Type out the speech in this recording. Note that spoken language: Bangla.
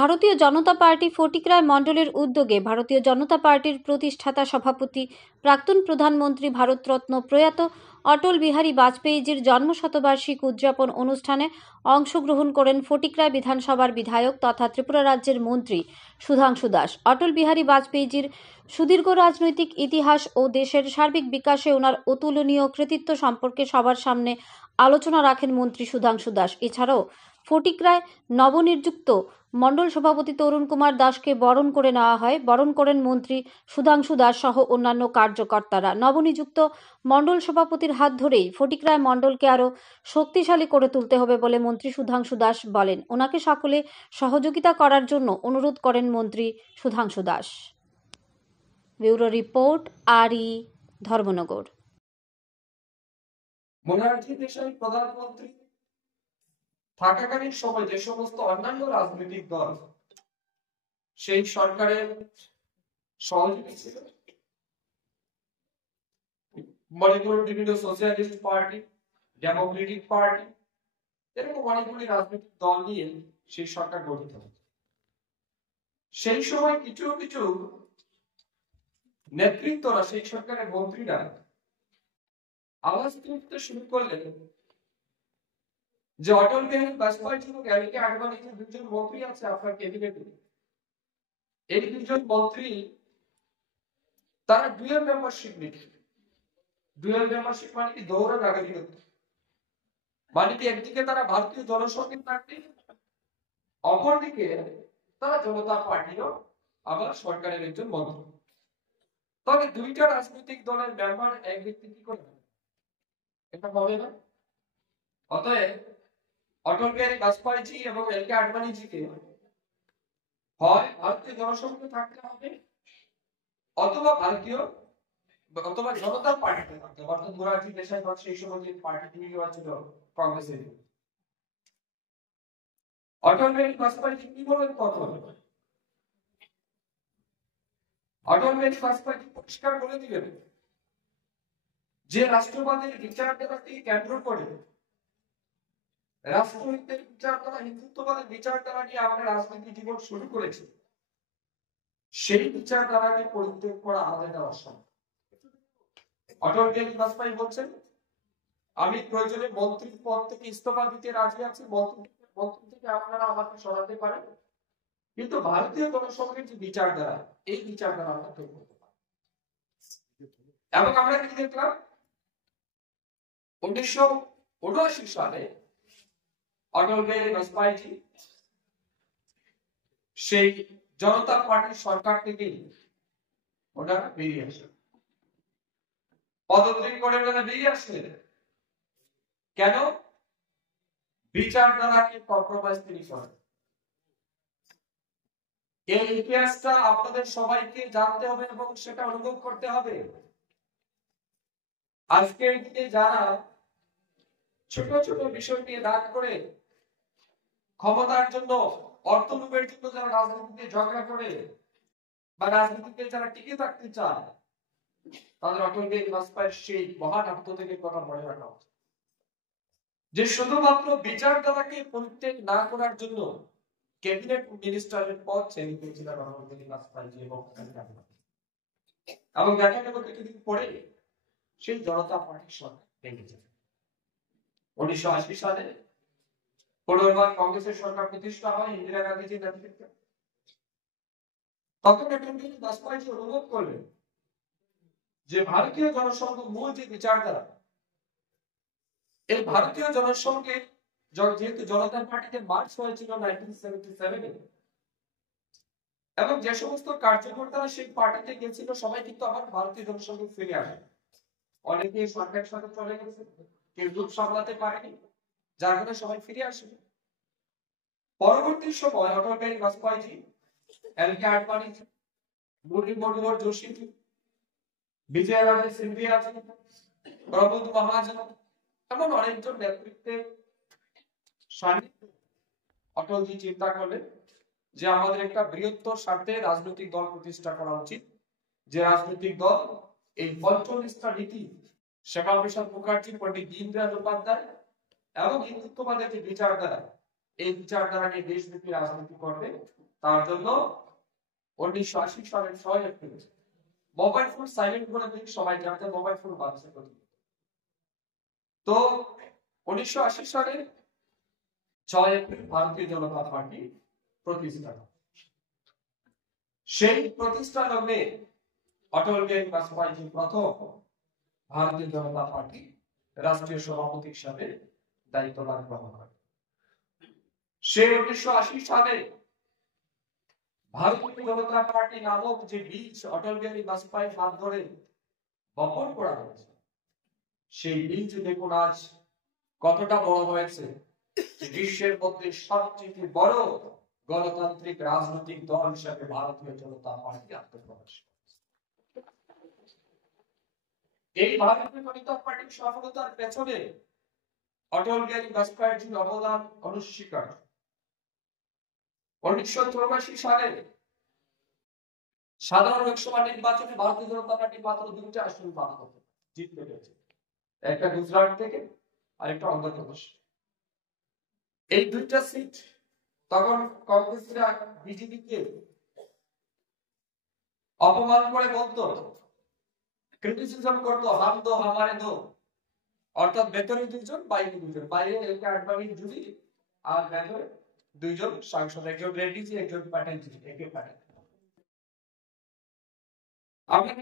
ভারতীয় জনতা পার্টি ফটিকরায় মণ্ডলের উদ্যোগে ভারতীয় জনতা পার্টির প্রতিষ্ঠাতা সভাপতি প্রাক্তন প্রধানমন্ত্রী ভারতরত্ন প্রয়াত অটল বিহারী বাজপেয়ীজির জন্মশতবার্ষিক উদযাপন অনুষ্ঠানে অংশগ্রহণ করেন ফটিকরায় বিধানসভার বিধায়ক তথা ত্রিপুরা রাজ্যের মন্ত্রী সুধাংশু দাস। অটল বিহারী বাজপেয়ীজির সুদীর্ঘ রাজনৈতিক ইতিহাস ও দেশের সার্বিক বিকাশে ওনার অতুলনীয় কৃতিত্ব সম্পর্কে সবার সামনে আলোচনা রাখেন মন্ত্রী সুধাংশু দাস। এছাড়াও ফটিকরায় নবনিযুক্ত মণ্ডল সভাপতি তরুণ কুমার দাসকে বরণ করে নেওয়া হয়। বরণ করেন মন্ত্রী সুধাংশু দাস সহ অন্যান্য কার্যকর্তারা। নবনিযুক্ত মণ্ডল সভাপতির হাত ধরেই ফটিকরায় মণ্ডলকে আরও শক্তিশালী করে তুলতে হবে বলে মন্ত্রী সুধাংশু দাস বলেন। ওনাকে সকলে সহযোগিতা করার জন্য অনুরোধ করেন মন্ত্রী Sudhanshu Das. Bureau report RE Dharmanagar. Morarji Desai প্রধানমন্ত্রী থাকাকালীন সময় যে সমস্ত অন্যান্য রাজনৈতিক দল সেই সরকারের সহযোগী ছিল, মণিপুরের বিভিন্ন সোশ্যালিস্ট পার্টি, ডেমোক্রেটিক পার্টি, এরকম অনেকগুলি রাজনৈতিক দল নিয়ে সেই সরকার গঠিত হয়। সেই সময় কিছু কিছু নেতৃত্বরা, সেই সরকারের মন্ত্রীরা আওয়াজ তুলতে শুরু করলেন যে অটল বিহারী বাজপেয়ী এবং এল.কে আডবাণী যে দুজন মন্ত্রী আছে আপনার ক্যাবিনেটে, এই দুজন মন্ত্রী তারা ডুয়াল মেম্বারশিপ নিচ্ছে। ডুয়াল মেম্বারশিপ মানে কি? দৌড়া নাগরিকত্ব। মানে কি একদিকে তারা ভারতীয় জনসংঘের প্রার্থী, অপরদিকে তারা জনতা পার্টিরও আবার সরকারের একজন মন্ত্রী। তবে দুইটা রাজনৈতিক দলের মেম্বার এক ব্যক্তি কি করে? এটা হবে না। অতএব অটল বিহারী বাজপেয়ী এবং এল.কে আডবাণীজিকে হয় ভারতীয় জনসংঘে থাকতে হবে অথবা জনতা পার্টিতে থাকতে হবে। অর্থাৎ মোরারজি দেশাই সেই সময় যে পার্টি তৈরি হওয়া ছিল কংগ্রেসের। অটল বিহারী বাজপেয়ী কি বলেন? অটল বিহারী বাজপেয়ী পরিষ্কার বলে দিলেন যে রাষ্ট্রবাদের বিচারধারাকে কেন্দ্র করে, রাষ্ট্রহিতের বিচারধারা, হিন্দুত্ববাদের বিচারধারা নিয়ে আমরা রাজনীতি জীবন শুরু করেছি। সেই বিচারধারাকে পরিত্যাগ করা আমাদের দেওয়া সম্ভব। অটল বিহারী বাজপেয়ী বলছেন, আমি প্রয়োজনে মন্ত্রীর পদ থেকে ইস্তফা দিতে রাজি আছি, মন্ত্রী থেকে আপনারা আমাকে সরাতে পারেন, কিন্তু ভারতীয় জনসংঘের যে বিচারধারা, এই বিচারধারা আমরা তৈরি করতে পারি। এবং আমরা কি দেখলাম? 1979 সালে অটল বিহারী বাজপেয়ী সেই জনতা পার্টির সরকার থেকে ওনারা বেরিয়ে আসে, পদত্যাগ করে ওনারা বেরিয়ে আসলেন। কেন? বিচারধারাকে কম্প্রোমাইজ তিনি করেন। এই ইতিহাসটা আপনাদের সবাইকে জানতে হবে এবং সেটা অনুভব করতে হবে। আজকের দিনে যারা ছোট ছোট বিষয় নিয়ে রাগ করে, ক্ষমতার জন্য, অর্থলোভের জন্য যারা রাজনীতিতে ঝগড়া করে বা রাজনীতিতে যারা টিকে থাকতে চায়, তাদের অটল বিহারী বাজপেয়ীর সেই মহান আত্মত্যাগের কথা মনে রাখা উচিত, যে শুধুমাত্র বিচারধারাকে পরিত্যাগ না করার জন্য ক্যাবিনেট মিনিস্টারের পদ ছেড়ে দিয়েছিলেন অটল বিহারী বাজপেয়ী এবং দেখা গেল কিছুদিন পরে সেই জনতা পার্টির সরকার ভেঙে যায়। 1980 সালে পুনর্বার কংগ্রেসের সরকার প্রতিষ্ঠা হয় ইন্দিরা গান্ধীজির নেতৃত্বে। তখন অটল বিহারী বাজপেয়ী অনুরোধ করলেন যে ভারতীয় জনসংঘ মূল যে বিচারধারা, এই ভারতীয় জনসংঘে যেহেতু জনতা পার্টিতে মার্চ হয়েছিল 1977 এবং যে সমস্ত কার্যকর্তারা সেই পার্টিতে গেছিল সবাই কিন্তু আবার ভারতীয় জনসংঘে ফিরে আসে। অনেকে সরকারের সাথে চলে গেছে, কেউ গ্রুপ সামলাতে পারেনি, যার কারণে সবাই ফিরে আসে। পরবর্তী সময় অটল বিহারী বাজপেয়ী, এল.কে আডবাণী, মুরলী মনোহর যোশী, বিজয়ারাজে সিন্ধিয়া, প্রবোধ মহাজন এমন অনেকজন নেতৃত্বে অটলজি চিন্তা করলেন যে আমাদের একটা বৃহত্তর স্বার্থে রাজনৈতিক দল প্রতিষ্ঠা করা উচিত, যে রাজনৈতিক দল এই পঞ্চনিষ্ঠা নীতি, শ্যামা প্রসাদ মুখার্জি, পণ্ডিত দীনদয়াল উপাধ্যায় এবং হিন্দুত্ববাদের যে বিচারধারা, এই বিচারধারা নিয়ে দেশব্যাপী রাজনীতি করবে তার জন্য 1980 সালের 6 এপ্রিল মোবাইল ফোন সাইলেন্ট করে দিয়ে সবাই জানতে মোবাইল ফোন বাজছে তো 1980 সালে 6 এপ্রিল ভারতীয় জনতা পার্টি প্রতিষ্ঠা হয়। সেই প্রতিষ্ঠা লগ্নে অটল বিহারী বাজপেয়ী প্রথম ভারতীয় জনতা পার্টি রাষ্ট্রীয় সভাপতি হিসাবে দায়িত্বভার গ্রহণ করেন। সেই 1980 সালে ভারতীয় জনতা পার্টি নামক যে বীজ অটল বিহারী বাজপেয়ীর হাত ধরে বপন করা হয়েছে, সেই বীজ দেখুন আজ কতটা বড় হয়েছে। বিশ্বের মধ্যে সবচেয়ে বড় গণতান্ত্রিক রাজনৈতিক দল হিসেবে ভারতীয় জনতা পার্টি আত্মপ্রকাশ করেছে। এই ভারতীয় জনতা পার্টির সফলতার পেছনে অটল বিহারী বাজপেয়ীর অবদান অনস্বীকার্য। 1984 সালে সাধারণ লোকসভা নির্বাচনে ভারতীয় জনতা পার্টি মাত্র 2টা আসন জিততে পেরেছে, একটা গুজরাট থেকে আর একটা অন্ধ্রপ্রদেশ। এই 2টা সিট তখন কংগ্রেসরা বিজেপিকে অপমান করে বলতো, ক্রিটিসিজম করতো, হাম দো হামারে দো, অর্থাৎ ভেতরে 2জন বাইরে 2জন, বাইরে একটা আডবাণী জুলি আর ভেতরে 2জন সাংসদ, একজন রেড্ডি জি একজন প্যাটেল জি, একে প্যাটেল। আমরা